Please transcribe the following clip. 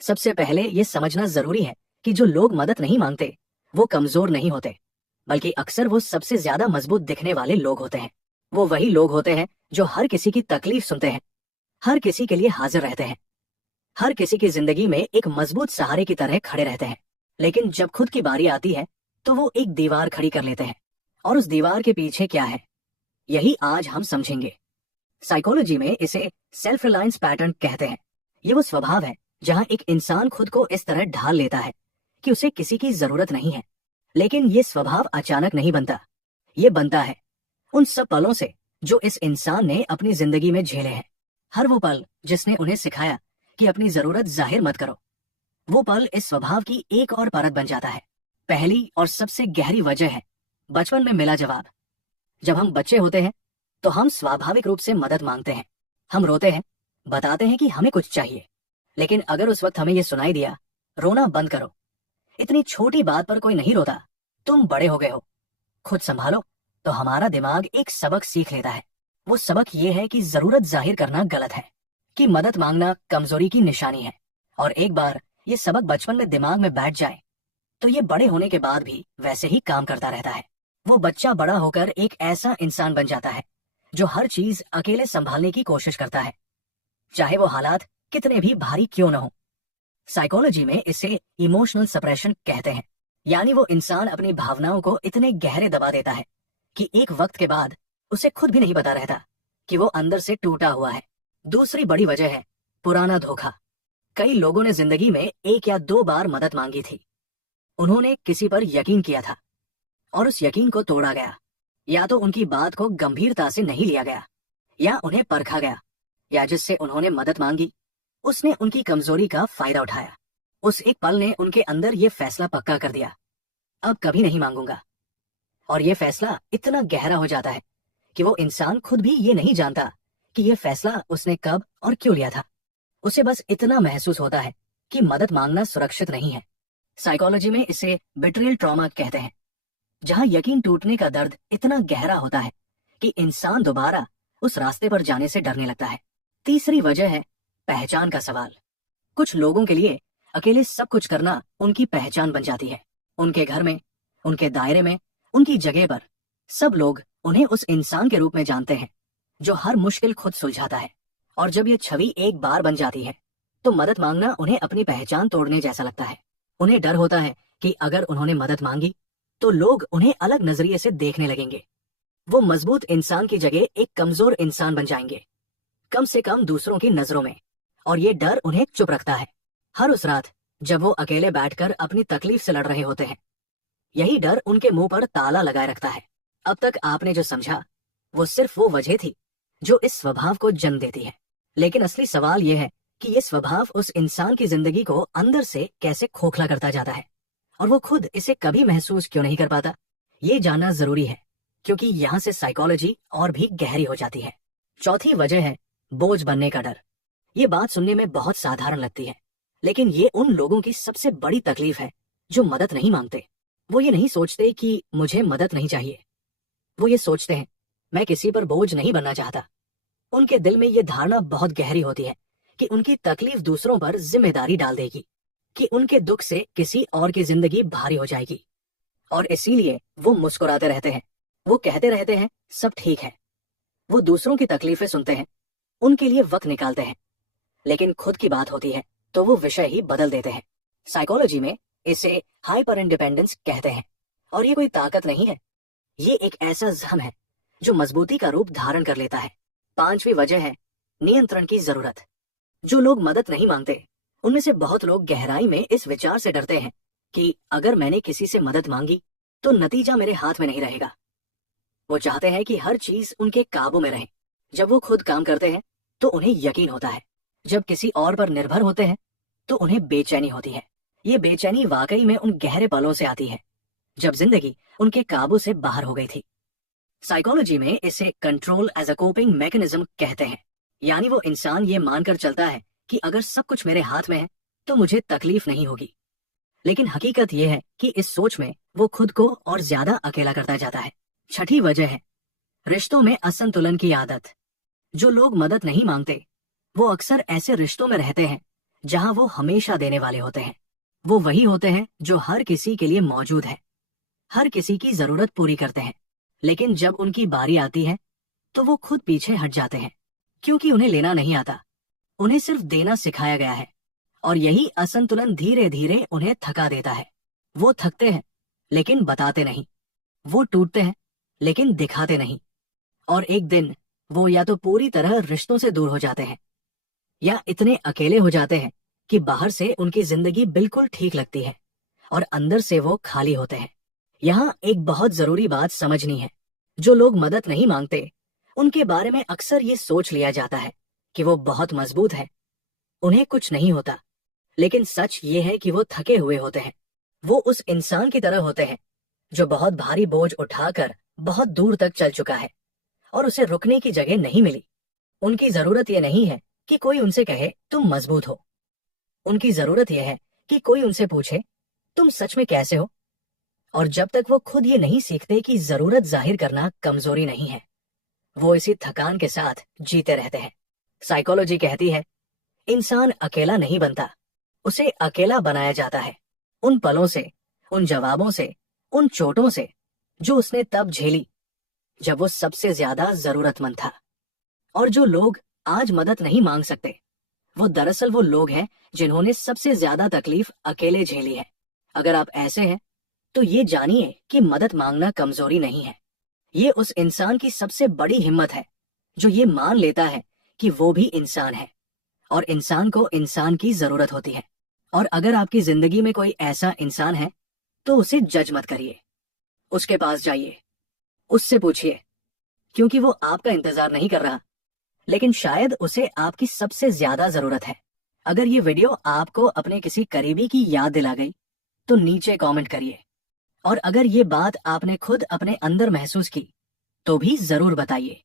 सबसे पहले ये समझना जरूरी है कि जो लोग मदद नहीं मांगते वो कमजोर नहीं होते, बल्कि अक्सर वो सबसे ज्यादा मजबूत दिखने वाले लोग होते हैं। वो वही लोग होते हैं जो हर किसी की तकलीफ सुनते हैं, हर किसी के लिए हाजिर रहते हैं, हर किसी की जिंदगी में एक मजबूत सहारे की तरह खड़े रहते हैं। लेकिन जब खुद की बारी आती है तो वो एक दीवार खड़ी कर लेते हैं। और उस दीवार के पीछे क्या है, यही आज हम समझेंगे। साइकोलॉजी में इसे सेल्फ रिलायंस पैटर्न कहते हैं। ये वो स्वभाव है जहां एक इंसान खुद को इस तरह ढाल लेता है कि उसे किसी की जरूरत नहीं है। लेकिन ये स्वभाव अचानक नहीं बनता, ये बनता है उन सब पलों से जो इस इंसान ने अपनी जिंदगी में झेले हैं। हर वो पल जिसने उन्हें सिखाया कि अपनी जरूरत जाहिर मत करो, वो पल इस स्वभाव की एक और परत बन जाता है। पहली और सबसे गहरी वजह है बचपन में मिला जवाब। जब हम बच्चे होते हैं तो हम स्वाभाविक रूप से मदद मांगते हैं। हम रोते हैं, बताते हैं कि हमें कुछ चाहिए। लेकिन अगर उस वक्त हमें यह सुनाई दिया, रोना बंद करो, इतनी छोटी बात पर कोई नहीं रोता, तुम बड़े हो गए हो, खुद संभालो, तो हमारा दिमाग एक सबक सीख लेता है। वो सबक ये है कि जरूरत जाहिर करना गलत है, कि मदद मांगना कमजोरी की निशानी है। और एक बार ये सबक बचपन में दिमाग में बैठ जाए तो ये बड़े होने के बाद भी वैसे ही काम करता रहता है। वो बच्चा बड़ा होकर एक ऐसा इंसान बन जाता है जो हर चीज अकेले संभालने की कोशिश करता है, चाहे वो हालात कितने भी भारी क्यों न हो। साइकोलॉजी में इसे इमोशनल सप्रेशन कहते हैं। यानी वो इंसान अपनी भावनाओं को इतने गहरे दबा देता है कि एक वक्त के बाद उसे खुद भी नहीं पता रहता कि वो अंदर से टूटा हुआ है। दूसरी बड़ी वजह है पुराना धोखा। कई लोगों ने जिंदगी में एक या दो बार मदद मांगी थी। उन्होंने किसी पर यकीन किया था और उस यकीन को तोड़ा गया। या तो उनकी बात को गंभीरता से नहीं लिया गया, या उन्हें परखा गया, या जिससे उन्होंने मदद मांगी उसने उनकी कमजोरी का फायदा उठाया। उस एक पल ने उनके अंदर ये फैसला पक्का कर दिया, अब कभी नहीं मांगूंगा। और ये फैसला इतना गहरा हो जाता है कि वो इंसान खुद भी ये नहीं जानता कि ये फैसला उसने कब और क्यों लिया था। उसे बस इतना महसूस होता है कि मदद मांगना सुरक्षित नहीं है। साइकोलॉजी में इसे बिट्रियल ट्रॉमा कहते हैं, जहां यकीन टूटने का दर्द इतना गहरा होता है कि इंसान दोबारा उस रास्ते पर जाने से डरने लगता है। तीसरी वजह है पहचान का सवाल। कुछ लोगों के लिए अकेले सब कुछ करना उनकी पहचान बन जाती है। उनके घर में, उनके दायरे में, उनकी जगह पर सब लोग उन्हें उस इंसान के रूप में जानते हैं जो हर मुश्किल खुद सुलझाता है। और जब ये छवि एक बार बन जाती है तो मदद मांगना उन्हें अपनी पहचान तोड़ने जैसा लगता है। उन्हें डर होता है कि अगर उन्होंने मदद मांगी तो लोग उन्हें अलग नजरिए से देखने लगेंगे। वो मजबूत इंसान की जगह एक कमजोर इंसान बन जाएंगे, कम से कम दूसरों की नजरों में। और ये डर उन्हें चुप रखता है हर उस रात जब वो अकेले बैठकर अपनी तकलीफ से लड़ रहे होते हैं। यही डर उनके मुंह पर ताला लगाए रखता है। अब तक आपने जो समझा वो सिर्फ वो वजह थी जो इस स्वभाव को जन्म देती है। लेकिन असली सवाल यह है कि ये स्वभाव उस इंसान की जिंदगी को अंदर से कैसे खोखला करता जाता है, और वो खुद इसे कभी महसूस क्यों नहीं कर पाता। ये जानना जरूरी है, क्योंकि यहाँ से साइकोलॉजी और भी गहरी हो जाती है। चौथी वजह है बोझ बनने का डर। ये बात सुनने में बहुत साधारण लगती है, लेकिन ये उन लोगों की सबसे बड़ी तकलीफ है जो मदद नहीं मांगते। वो ये नहीं सोचते कि मुझे मदद नहीं चाहिए, वो ये सोचते हैं मैं किसी पर बोझ नहीं बनना चाहता। उनके दिल में ये धारणा बहुत गहरी होती है कि उनकी तकलीफ दूसरों पर जिम्मेदारी डाल देगी, कि उनके दुख से किसी और की जिंदगी भारी हो जाएगी। और इसीलिए वो मुस्कुराते रहते हैं, वो कहते रहते हैं सब ठीक है। वो दूसरों की तकलीफें सुनते हैं, उनके लिए वक्त निकालते हैं, लेकिन खुद की बात होती है तो वो विषय ही बदल देते हैं। साइकोलॉजी में इसे हाइपर इंडिपेंडेंस कहते हैं। और ये कोई ताकत नहीं है, ये एक ऐसा जख्म है जो मजबूती का रूप धारण कर लेता है। पांचवी वजह है नियंत्रण की जरूरत। जो लोग मदद नहीं मांगते उनमें से बहुत लोग गहराई में इस विचार से डरते हैं कि अगर मैंने किसी से मदद मांगी तो नतीजा मेरे हाथ में नहीं रहेगा। वो चाहते हैं कि हर चीज उनके काबू में रहे। जब वो खुद काम करते हैं तो उन्हें यकीन होता है, जब किसी और पर निर्भर होते हैं तो उन्हें बेचैनी होती है। ये बेचैनी वाकई में उन गहरे पलों से आती है जब जिंदगी उनके काबू से बाहर हो गई थी। साइकोलॉजी में इसे control as a coping mechanism कहते हैं। यानी वो इंसान ये मानकर चलता है कि अगर सब कुछ मेरे हाथ में है तो मुझे तकलीफ नहीं होगी। लेकिन हकीकत यह है कि इस सोच में वो खुद को और ज्यादा अकेला करता जाता है। छठी वजह है रिश्तों में असंतुलन की आदत। जो लोग मदद नहीं मांगते वो अक्सर ऐसे रिश्तों में रहते हैं जहां वो हमेशा देने वाले होते हैं। वो वही होते हैं जो हर किसी के लिए मौजूद है, हर किसी की जरूरत पूरी करते हैं। लेकिन जब उनकी बारी आती है तो वो खुद पीछे हट जाते हैं, क्योंकि उन्हें लेना नहीं आता, उन्हें सिर्फ देना सिखाया गया है। और यही असंतुलन धीरे धीरे उन्हें थका देता है। वो थकते हैं लेकिन बताते नहीं, वो टूटते हैं लेकिन दिखाते नहीं। और एक दिन वो या तो पूरी तरह रिश्तों से दूर हो जाते हैं, या इतने अकेले हो जाते हैं कि बाहर से उनकी जिंदगी बिल्कुल ठीक लगती है और अंदर से वो खाली होते हैं। यहाँ एक बहुत जरूरी बात समझनी है। जो लोग मदद नहीं मांगते, उनके बारे में अक्सर ये सोच लिया जाता है कि वो बहुत मजबूत है, उन्हें कुछ नहीं होता। लेकिन सच ये है कि वो थके हुए होते हैं। वो उस इंसान की तरह होते हैं जो बहुत भारी बोझ उठाकर बहुत दूर तक चल चुका है और उसे रुकने की जगह नहीं मिली। उनकी जरूरत ये नहीं है कि कोई उनसे कहे तुम मजबूत हो, उनकी जरूरत यह है कि कोई उनसे पूछे तुम सच में कैसे हो। और जब तक वो खुद ये नहीं सीखते कि जरूरत जाहिर करना कमजोरी नहीं है, वो इसी थकान के साथ जीते रहते हैं। साइकोलॉजी कहती है इंसान अकेला नहीं बनता, उसे अकेला बनाया जाता है। उन पलों से, उन जवाबों से, उन चोटों से जो उसने तब झेली जब वो सबसे ज्यादा जरूरतमंद था। और जो लोग आज मदद नहीं मांग सकते, वो दरअसल वो लोग हैं जिन्होंने सबसे ज्यादा तकलीफ अकेले झेली है। अगर आप ऐसे हैं तो ये जानिए कि मदद मांगना कमजोरी नहीं है, ये उस इंसान की सबसे बड़ी हिम्मत है जो ये मान लेता है कि वो भी इंसान है और इंसान को इंसान की जरूरत होती है। और अगर आपकी जिंदगी में कोई ऐसा इंसान है तो उसे जज मत करिए, उसके पास जाइए, उससे पूछिए, क्योंकि वो आपका इंतजार नहीं कर रहा, लेकिन शायद उसे आपकी सबसे ज्यादा जरूरत है। अगर ये वीडियो आपको अपने किसी करीबी की याद दिला गई तो नीचे कमेंट करिए। और अगर ये बात आपने खुद अपने अंदर महसूस की तो भी जरूर बताइए।